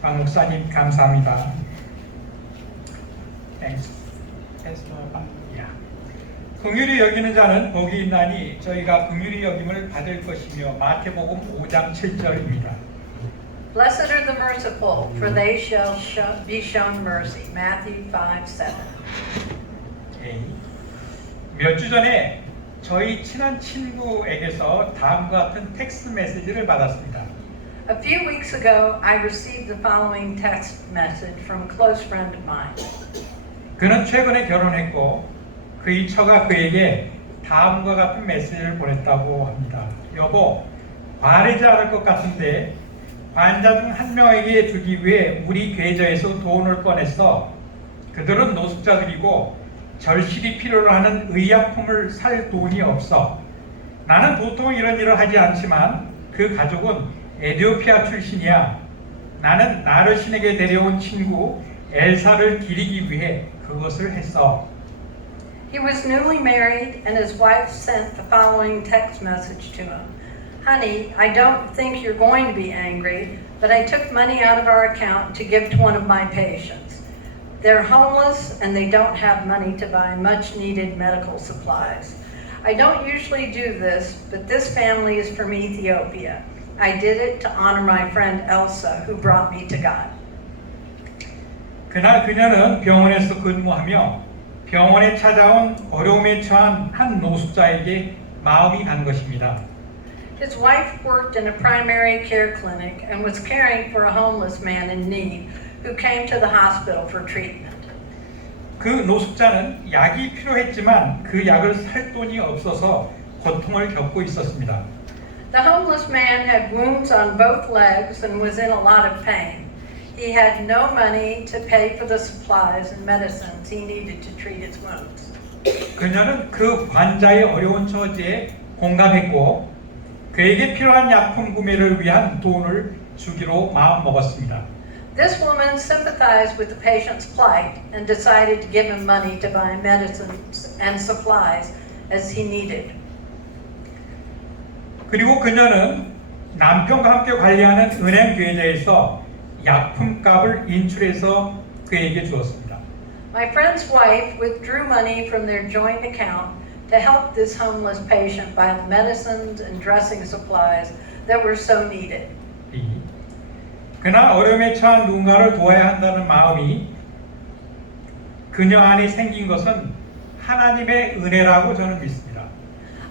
박 목사님 감사합니다. 긍휼히 여기는 자는 복이 있나니 저희가 긍휼히 여김을 받을 것이며 마태복음 5장 7절입니다. Blessed are the merciful, for they shall be shown mercy. Matthew 5:7. 몇 주 전에 저희 친한 친구에게서 다음과 같은 텍스트 메시지를 받았습니다. A few weeks ago, I received the following text message from a close friend of mine. 그는 최근에 결혼했고 그의 처가 그에게 다음과 같은 메시지를 보냈다고 합니다. 여보, 바르지 않을 것 같은데 환자 중 한 명에게 주기 위해 우리 계좌에서 돈을 꺼냈어. 그들은 노숙자들이고 절실히 필요로 하는 의약품을 살 돈이 없어. 나는 보통 이런 일을 하지 않지만 그 가족은 에티오피아 출신이야. 나는 나를 신에게 데려온 친구 엘사를 기리기 위해 그것을 했어. He was newly married, and his wife sent the following text message to him. Honey, I don't think you're going to be angry, but I took money out of our account to give to one of my patients. They're homeless and they don't have money to buy much needed medical supplies. I don't usually do this, but this family is from Ethiopia. I did it to honor my friend Elsa, who brought me to God. 그날 그녀는 병원에서 근무하며 병원에 찾아온 어려움에 처한 한 노숙자에게 마음이 간 것입니다. His wife worked in a primary care clinic and was caring for a homeless man in need who came to the hospital for treatment. 그 노숙자는 약이 필요했지만 그 약을 살 돈이 없어서 고통을 겪고 있었습니다. The homeless man had wounds on both legs and was in a lot of pain. He had no money to pay for the supplies and medicines he needed to treat his wounds. 그녀는 그 환자의 어려운 처지에 공감했고 그에게 필요한 약품 구매를 위한 돈을 주기로 마음먹었습니다. This woman sympathized with the patient's plight and decided to give him money to buy medicines and supplies as he needed. 그리고 그녀는 남편과 함께 관리하는 은행 계좌에서 약품값을 인출해서 그에게 주었습니다. My friend's wife withdrew money from their joint account to help this homeless patient buy the medicines and dressing supplies that were so needed. 그날 어려움에 처한 누군가를 도와야 한다는 마음이 그녀 안에 생긴 것은 하나님의 은혜라고 저는 믿습니다.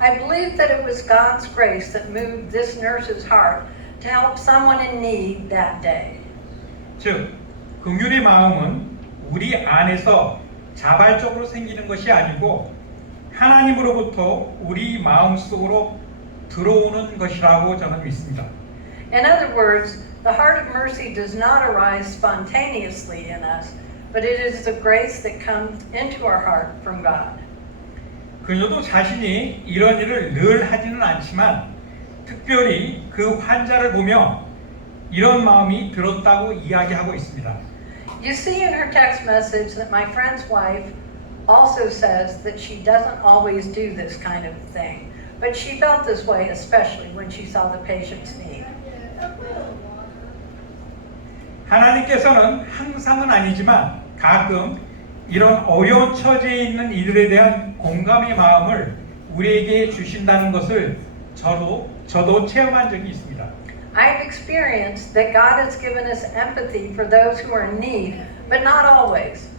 I believe that it was God's grace that moved this nurse's heart to help someone in need that day. 즉, 긍휼의 마음은 우리 안에서 자발적으로 생기는 것이 아니고 하나님으로부터 우리 마음속으로 들어오는 것이라고 저는 믿습니다. In other words, the heart of mercy does not arise spontaneously in us, but it is the grace that comes into our heart from God. 그녀도 자신이 이런 일을 늘 하지는 않지만 특별히 그 환자를 보며 이런 마음이 들었다고 이야기하고 있습니다. You see in her text message that my friend's wife also says that she doesn't always do this kind of thing, but she felt this way especially when she saw the patient's need. 하나님께서는 항상은 아니지만 가끔 이런 어려운 처지에 있는 이들에 대한 공감의 마음을 우리에게 주신다는 것을 저도 체험한 적이 있습니다. I've experienced that God has given us empathy for those who are in need, but not always.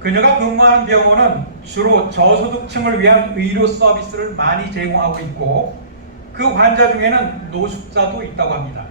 그녀가 근무하는 병원은 주로 저소득층을 위한 의료 서비스를 많이 제공하고 있고 그 환자 중에는 노숙자도 있다고 합니다.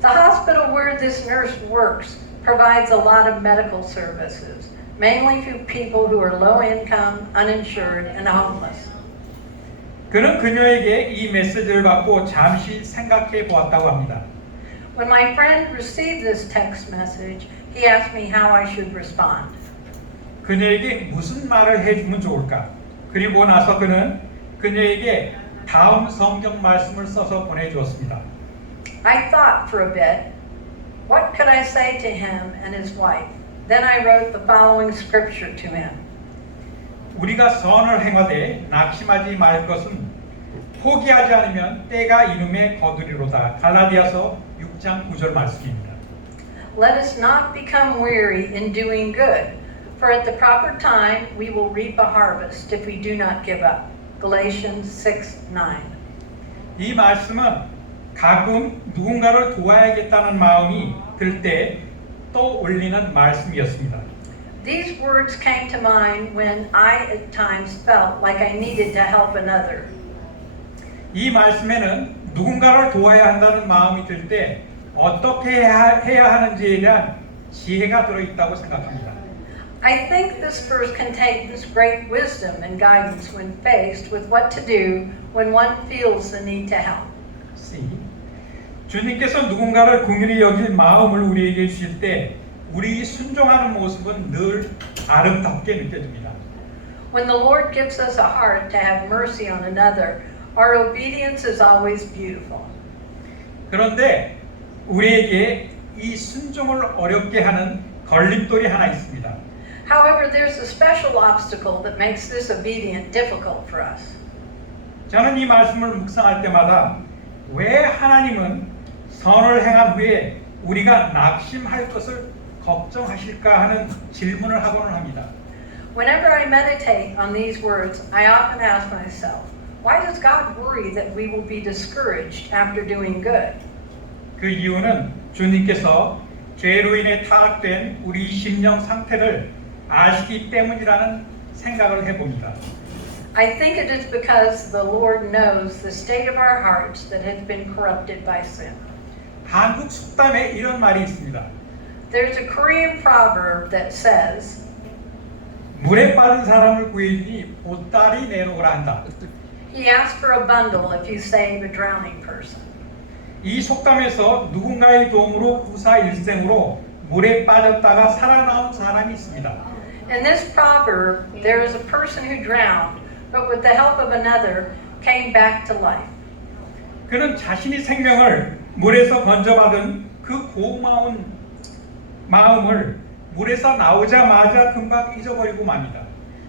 The hospital where this nurse works provides a lot of medical services, mainly to people who are low income, uninsured, and homeless. 그는 그녀에게 이 메시지를 받고 잠시 생각해 보았다고 합니다. When my friend received this text message, he asked me how I should respond. 그녀에게 무슨 말을 해주면 좋을까? 그리고 나서 그는 그녀에게 다음 성경 말씀을 써서 보내주었습니다. I thought for a bit, what could I say to him and his wife? Then I wrote the following scripture to him. 우리가 선을 행하되 낙심하지 말 것은 포기하지 않으면 때가 이름에 거두리로다. 갈라디아서 6장 9절 말씀입니다. Let us not become weary in doing good, for at the proper time we will reap a harvest if we do not give up. Galatians 6:9. 이 말씀은 가끔 누군가를 도와야겠다는 마음이 들 때 떠올리는 말씀이었습니다. These words came to mind when I at times felt like I needed to help another. 이 말씀에는 누군가를 도와야 한다는 마음이 들 때 어떻게 해야 하는지에 대한 지혜가 들어있다고 생각합니다. I think this verse contains great wisdom and guidance when faced with what to do when one feels the need to help. C. 주님께서 누군가를 긍휼히 여길 마음을 우리에게 주실 때 우리 순종하는 모습은 늘 아름답게 느껴집니다. When the Lord gives us a heart to have mercy on another, our obedience is always beautiful. 그런데 우리에게 이 순종을 어렵게 하는 걸림돌이 하나 있습니다. However, there's a special obstacle that makes this obedience difficult for us. 저는 이 말씀을 묵상할 때마다 왜 하나님은 선을 행한 후에 우리가 낙심할 것을 걱정하실까 하는 질문을 하고는 합니다. Whenever I meditate on these words, I often ask myself, why does God worry that we will be discouraged after doing good? 그 이유는 주님께서 죄로 인해 타락된 우리 심령 상태를 아시기 때문이라는 생각을 해봅니다. I think it is because the Lord knows the state of our hearts that has been corrupted by sin. 한국 속담에 이런 말이 있습니다. There's a Korean proverb that says, 물에 빠진 사람을 구해주니 보따리 내놓으라 한다. he asks for a bundle if you save a drowning person. 이 속담에서 누군가의 도움으로 구사일생으로 물에 빠졌다가 살아나온 사람이 있습니다. In this proverb, there is a person who drowned, but with the help of another, came back to life. 그는 자신이 생명을 물에서 건져받은 그 고마운 마음을 물에서 나오자마자 금방 잊어버리고 맙니다.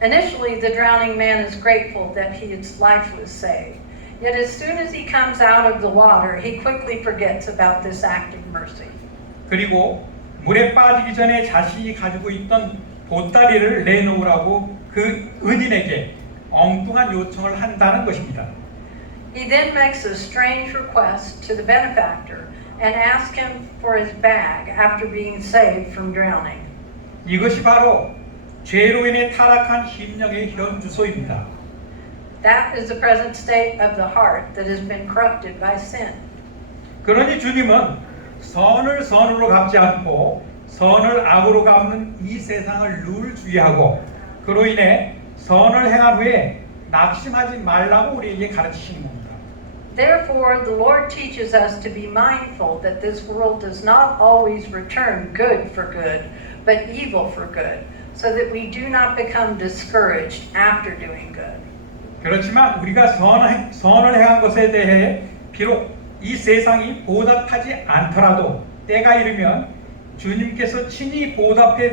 Initially, the drowning man is grateful that his life was saved. Yet as soon as he comes out of the water, he quickly forgets about this act of mercy. 그리고 물에 빠지기 전에 자신이 가지고 있던 보따리를 내놓으라고 그 은인에게 엉뚱한 요청을 한다는 것입니다. He then makes a strange request to the benefactor and asks him for his bag after being saved from drowning. 이것이 바로 죄로 인해 타락한 심령의 현 주소입니다. That is the present state of the heart that has been corrupted by sin. 그러니 주님은 선을 선으로 갚지 않고 선을 악으로 갚는 이 세상을 늘 주의하고 그로 인해 선을 행한 후에 낙심하지 말라고 우리에게 가르치시는 겁니다. Therefore, the Lord teaches us to be mindful that this world does not always return good for good, but evil for good, so that we do not become discouraged after doing good. 그렇지만 우리가 선을 행한 것에 대해 비록 이 세상이 보답하지 않더라도 때가 이르면 주님께서 친히 보답해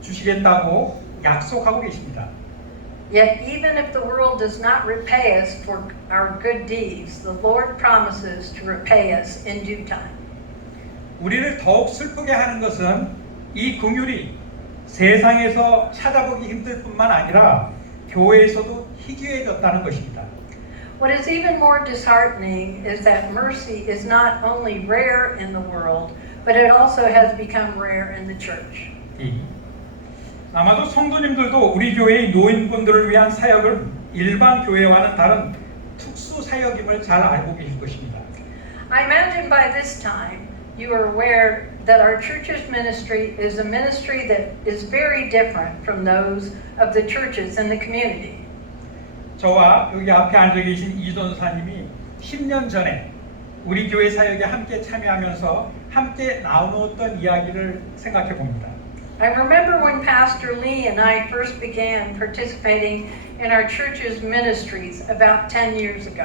주시겠다고 약속하고 계십니다. Yet even if the world does not repay us for our good deeds, the Lord promises to repay us in due time. 우리를 더욱 슬프게 하는 것은 이 긍휼이 세상에서 찾아보기 힘들 뿐만 아니라 교회에서도 희귀해졌다는 것입니다. What is even more disheartening is that mercy is not only rare in the world, but it also has become rare in the church. 아마도 성도님들도 우리 교회의 노인분들을 위한 사역을 일반 교회와는 다른 특수 사역임을 잘 알고 계실 것입니다. I imagine by this time you are aware that our church's ministry is a ministry that is very different from those of the churches in the community. 저와 여기 앞에 앉아 계신 이 전사님이 10년 전에 우리 교회 사역에 함께 참여하면서 함께 나누었던 이야기를 생각해 봅니다. I remember when Pastor Lee and I first began participating in our church's ministries about 10 years ago.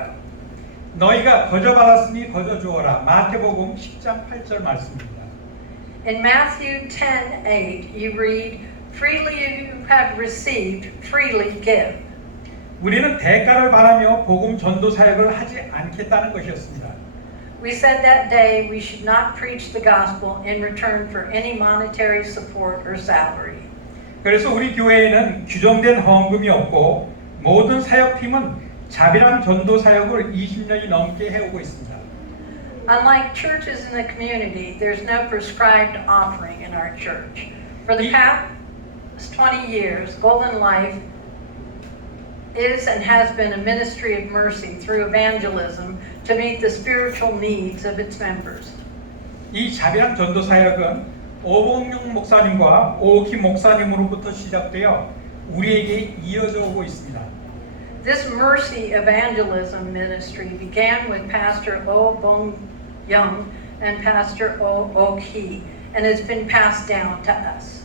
너희가 거저 받았으니 거저 주어라. 마태복음 10장 8절 말씀입니다. In Matthew 10:8, you read, "Freely you have received, freely give." 우리는 대가를 바라며 복음 전도 사역을 하지 않겠다는 것이었습니다. We said that day we should not preach the gospel in return for any monetary support or salary. 그래서 우리 교회에는 규정된 헌금이 없고 모든 사역팀은 자비랑 전도 사역을 20년이 넘게 해오고 있습니다. Unlike churches in the community, there's no prescribed offering in our church. For the past 20 years, Golden Life is and has been a ministry of mercy through evangelism to meet the spiritual needs of its members. 이 자비랑 전도 사역은 오봉용 목사님과 오키 목사님으로부터 시작되어 우리에게 이어져 오고 있습니다. This mercy evangelism ministry began with Pastor Oh Bong Young and Pastor Oh Ki and has been passed down to us.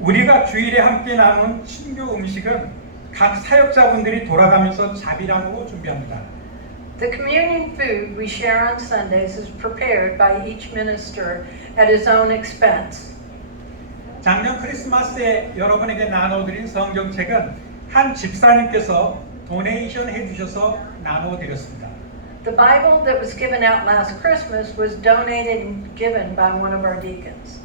우리가 주일에 함께 나눈 친교 음식은 각 사역자분들이 돌아가면서 자비랑으로 준비합니다. The communion food we share on Sundays is prepared by each minister at his own expense. 작년 크리스마스에 여러분에게 나눠드린 성경책은 한 집사님께서 도네이션 해주셔서 나눠드렸습니다. The Bible that was given out last Christmas was donated and given by one of our deacons.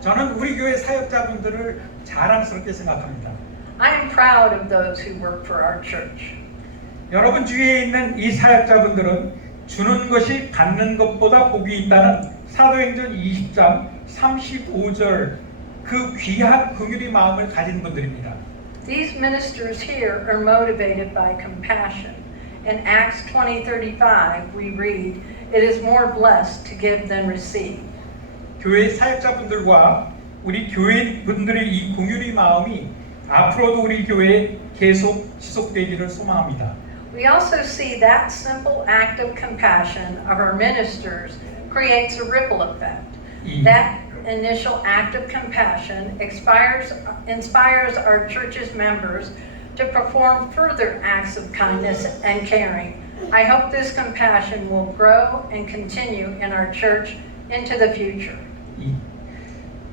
저는 우리 교회 사역자분들을 자랑스럽게 생각합니다. I am proud of those who work for our church. 여러분 주위에 있는 이 사역자분들은 주는 것이 받는 것보다 복이 있다는 사도행전 20장 35절 그 귀한 긍휼의 마음을 가진 분들입니다. These ministers here are motivated by compassion. In Acts 20:35 we read, "It is more blessed to give than receive." 교회 사역자분들과 우리 교회분들의 이 긍휼의 마음이 앞으로도 우리 교회에 계속 지속되기를 소망합니다. We also see that simple act of compassion of our ministers creates a ripple effect. That initial act of compassion inspires our church's members to perform further acts of kindness and caring. I hope this compassion will grow and continue in our church into the future.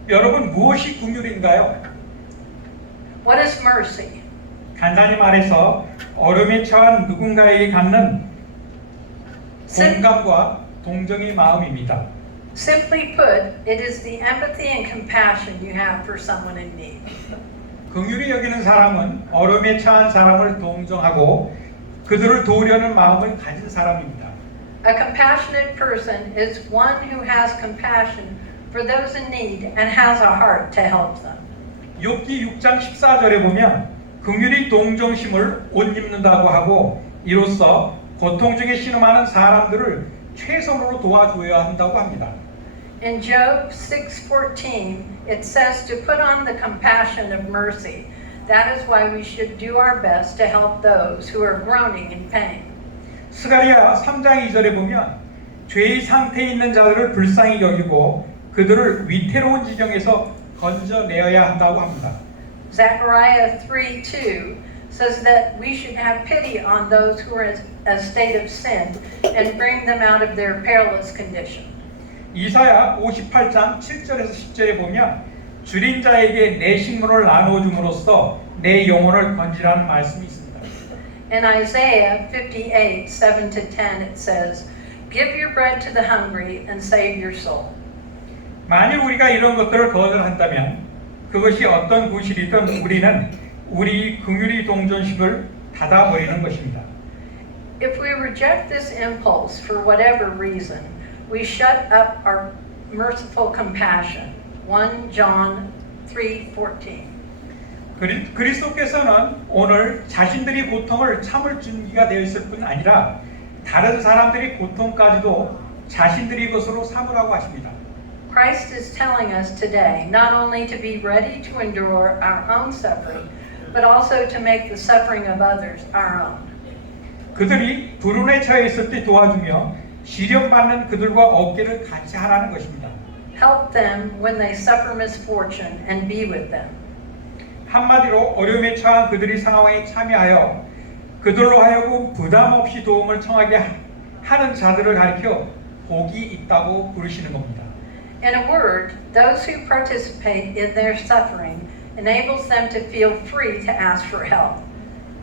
여러분 무엇이 긍휼인가요? What is mercy? 간단히 말해서 어려움에 처한 누군가에게 갖는 공감과 동정의 마음입니다. Simply put, it is the empathy and compassion you have for someone in need. 긍휼히 여기는 사람은 어려움에 처한 사람을 동정하고 그들을 도우려는 마음을 가진 사람입니다. A compassionate person is one who has compassion for those in need and has a heart to help them. 욥기 6장 14절에 보면 긍휼이 동정심을 옷 입는다고 하고 이로써 고통 중에 신음하는 사람들을 최선으로 도와줘야 한다고 합니다. In Job 6:14, it says to put on the compassion of mercy. That is why we should do our best to help those who are groaning in pain. 스가랴 3장 2절에 보면 죄의 상태에 있는 자들을 불쌍히 여기고 그들을 위태로운 지경에서 건져내어야 한다고 합니다. Zechariah 3:2 says that we should have pity on those who are in a state of sin and bring them out of their perilous condition. 이사야 58장 7절에서 10절에 보면 줄인 자에게 내 식물을 나누어 줌으로써 내 영혼을 건지라는 말씀이 있습니다. In Isaiah 58:7-10 it says, "Give your bread to the hungry and save your soul." 만일 우리가 이런 것들을 거절한다면 그것이 어떤 구실이든 우리는 우리 긍휼의 동정심을 닫아버리는 것입니다. If we reject this impulse for whatever reason, we shut up our merciful compassion. 1 John 3:14. 그리스도께서는 오늘 자신들이 고통을 참을 준비가 되어 있을 뿐 아니라 다른 사람들이 고통까지도 자신들이 것으로 삼으라고 하십니다. Christ is telling us today not only to be ready to endure our own suffering, but also to make the suffering of others our own. 그들이 불운에 처해 있을 때 도와주며 시련받는 그들과 어깨를 같이 하라는 것입니다. Help them when they suffer misfortune and be with them. 한마디로 어려움에 처한 그들의 상황에 참여하여 그들로 하여금 부담 없이 도움을 청하게 하는 자들을 가리켜 복이 있다고 부르시는 겁니다. In a word, those who participate in their suffering enables them to feel free to ask for help.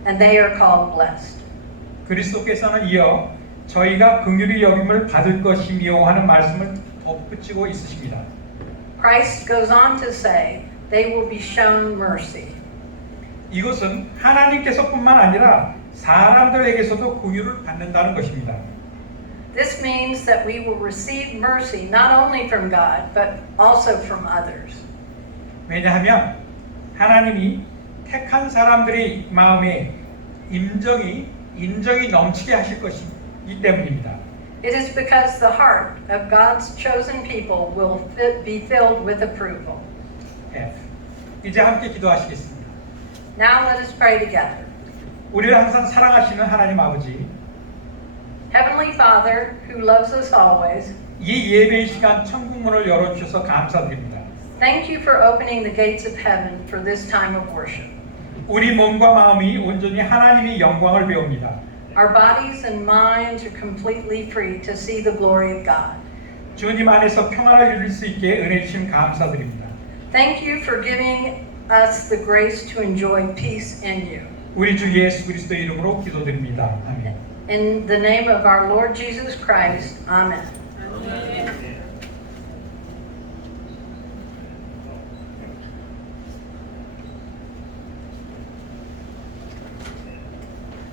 and they are called blessed. 그리스도께서는 이어 저희가 긍휼히 여김을 받을 것이며 하는 말씀을 덧붙이고 있으십니다. Christ goes on to say, they will be shown mercy. 이것은 하나님께서뿐만 아니라 사람들에게서도 긍휼을 받는다는 것입니다. This means that we will receive mercy not only from God, but also from others. 왜냐하면 하나님이 택한 사람들의 마음에 인정이 넘치게 하실 것이기 때문입니다. It is because the heart of God's chosen people will be filled with approval. F. 이제 함께 기도하시겠습니다. Now let us pray together. 우리를 항상 사랑하시는 하나님 아버지, Heavenly Father, who loves us always, 이 예배 시간 천국문을 열어주셔서 감사드립니다. thank you for opening the gates of heaven for this time of worship. 우리 몸과 마음이 온전히 하나님의 영광을 배웁니다. Our bodies and minds are completely free to see the glory of God. 주님 안에서 평안을 누릴 수 있게 은혜 주심 감사드립니다. Thank you for giving us the grace to enjoy peace in you. 우리 주 예수 그리스도의 이름으로 기도드립니다. 아멘. In the name of our Lord Jesus Christ, Amen.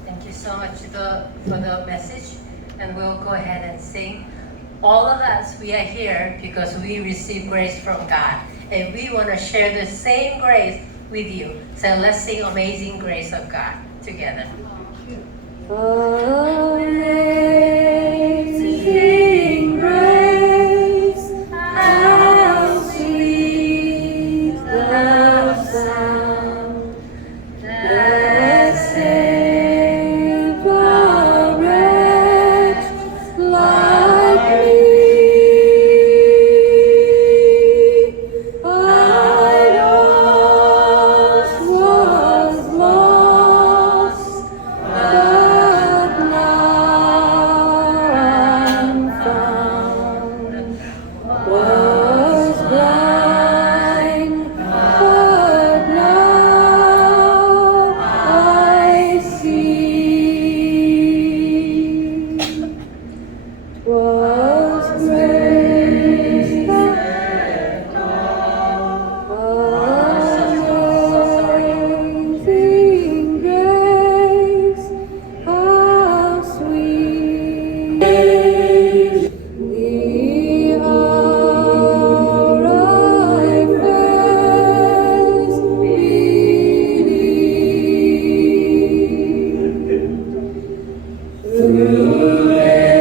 Thank you so much for the message, and we'll go ahead and sing. All of us, we are here because we receive grace from God, and we want to share the same grace with you. So let's sing Amazing Grace of God together. Amazing grace, how sweet the sound that saved a wretch like me. I once was lost, but now I'm found. Was blind, but now I see. 'Twas grace that amazing grace, how sweet the hour I first believed. Through many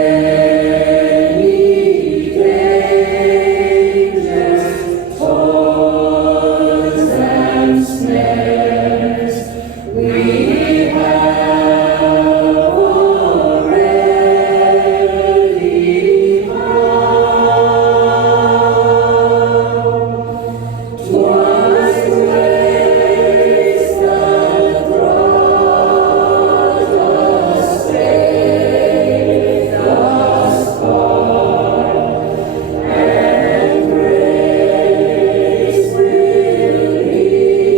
dangers, toils and snares, we have already found. 'Twas grace that brought us safe thus far, and grace will lead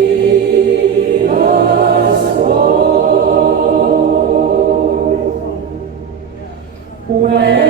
us home. When